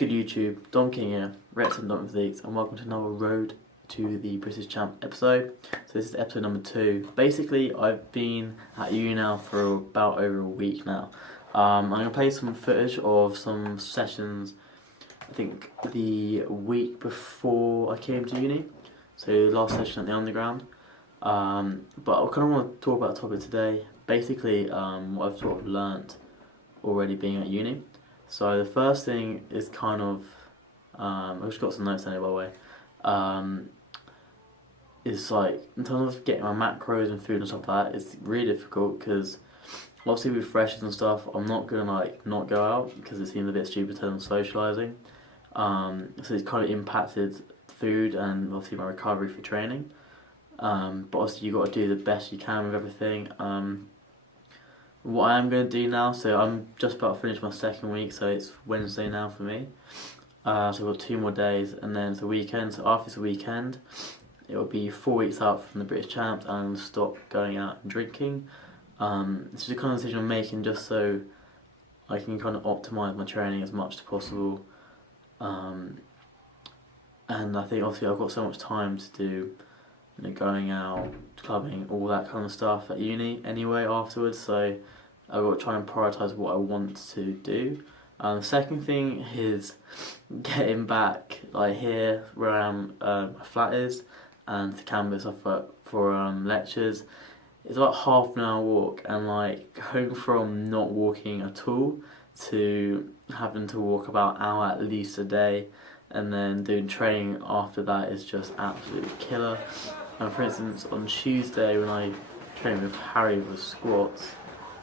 good YouTube? Dom King here, Rex and Dom Physiques, and welcome to another Road to the British Champ episode. So this is episode number 2. Basically, I've been at uni now for about over a week now. I'm going to play some footage of some sessions, I think the week before I came to uni. So last session at the Underground. But I kind of want to talk about a topic today. Basically, what I've sort of learnt already being at uni. So the first thing is kind of, I've just got some notes anyway, by the way, is like, in terms of getting my macros and food and stuff like that, it's really difficult because obviously with freshers and stuff, I'm not going to like not go out because it seems a bit stupid to them socialising. So it's kind of impacted food and obviously my recovery for training. But obviously you've got to do the best you can with everything. What I am going to do now, so I'm just about to finish my second week, so it's Wednesday now for me. So I've got 2 more days and then it's the weekend. So after the weekend, it will be 4 weeks out from the British Champs and stop going out and drinking. This is the kind of decision I'm making just so I can kind of optimise my training as much as possible. And I think obviously I've got so much time to do, you know, going out, clubbing, all that kind of stuff at uni anyway afterwards, so I've got to try and prioritise what I want to do. The second thing is getting back, like here where my flat is, and to campus for lectures. It's about half an hour walk, and like going from not walking at all to having to walk about an hour at least a day, and then doing training after that is just absolutely killer. And for instance, on Tuesday when I trained with Harry with squats,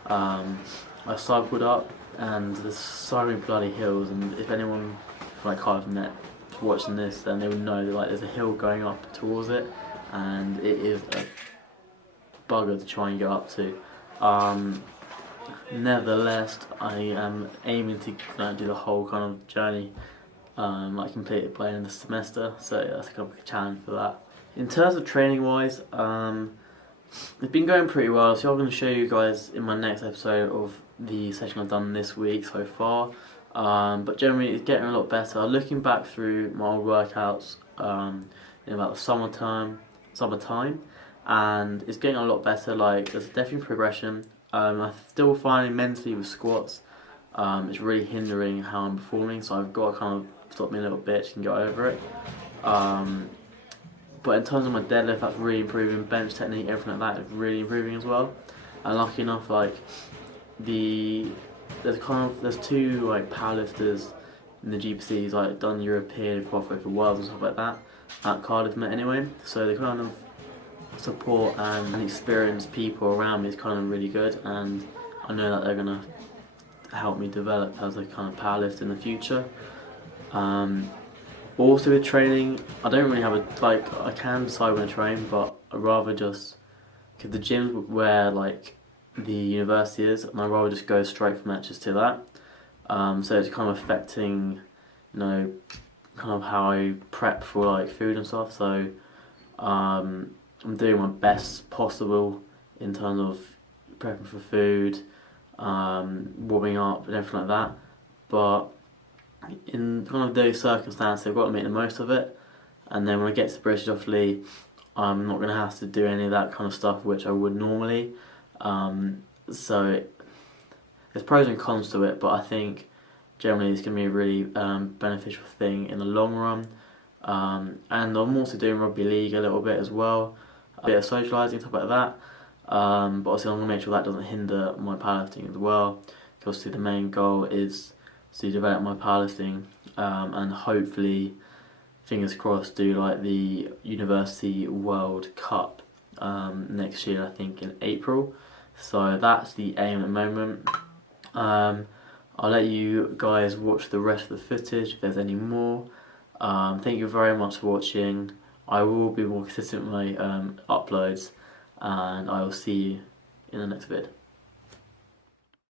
I cycled up, and there's so many bloody hills, and if anyone from like I've met watching this, then they would know that like there's a hill going up towards it, and it is a bugger to try and get up to. Nevertheless, I am aiming to do the whole kind of journey, like completed by the end of the semester, so that's kind of a challenge for that. In terms of training wise, it's been going pretty well, so I'm going to show you guys in my next episode of the session I've done this week so far. But generally it's getting a lot better. Looking back through my old workouts in about the summertime, and it's getting a lot better. Like there's definitely progression. I'm still finding mentally with squats, it's really hindering how I'm performing, so I've got to kind of stop being a little bitch and get over it. But in terms of my deadlift, that's really improving. Bench technique, everything like that is really improving as well. And lucky enough, like there's 2 like powerlifters in the GPCs, like done European qualified for Worlds and stuff like that at Cardiff Met anyway. So the kind of support and experienced people around me is kind of really good, and I know that they're gonna help me develop as a kind of powerlifter in the future. Also with training, I don't really have I can decide when to train, but I'd rather just, because the gym where like the university is, and I'd rather just go straight from lectures to that. So it's kind of affecting, you know, kind of how I prep for like food and stuff. So I'm doing my best possible in terms of prepping for food, warming up and everything like that. But in kind of those circumstances, I've got to make the most of it. And then when I get to British League, I'm not going to have to do any of that kind of stuff which I would normally. So there's pros and cons to it, but I think generally it's going to be a really beneficial thing in the long run. And I'm also doing rugby league a little bit as well, a bit of socialising, stuff like that. But obviously I'm going to make sure that doesn't hinder my powerlifting as well, because the main goal is to develop my powerlifting, and hopefully, fingers crossed, do like the University World Cup next year, I think in April. So that's the aim at the moment. I'll let you guys watch the rest of the footage if there's any more. Thank you very much for watching. I will be more consistent with my uploads, and I will see you in the next vid.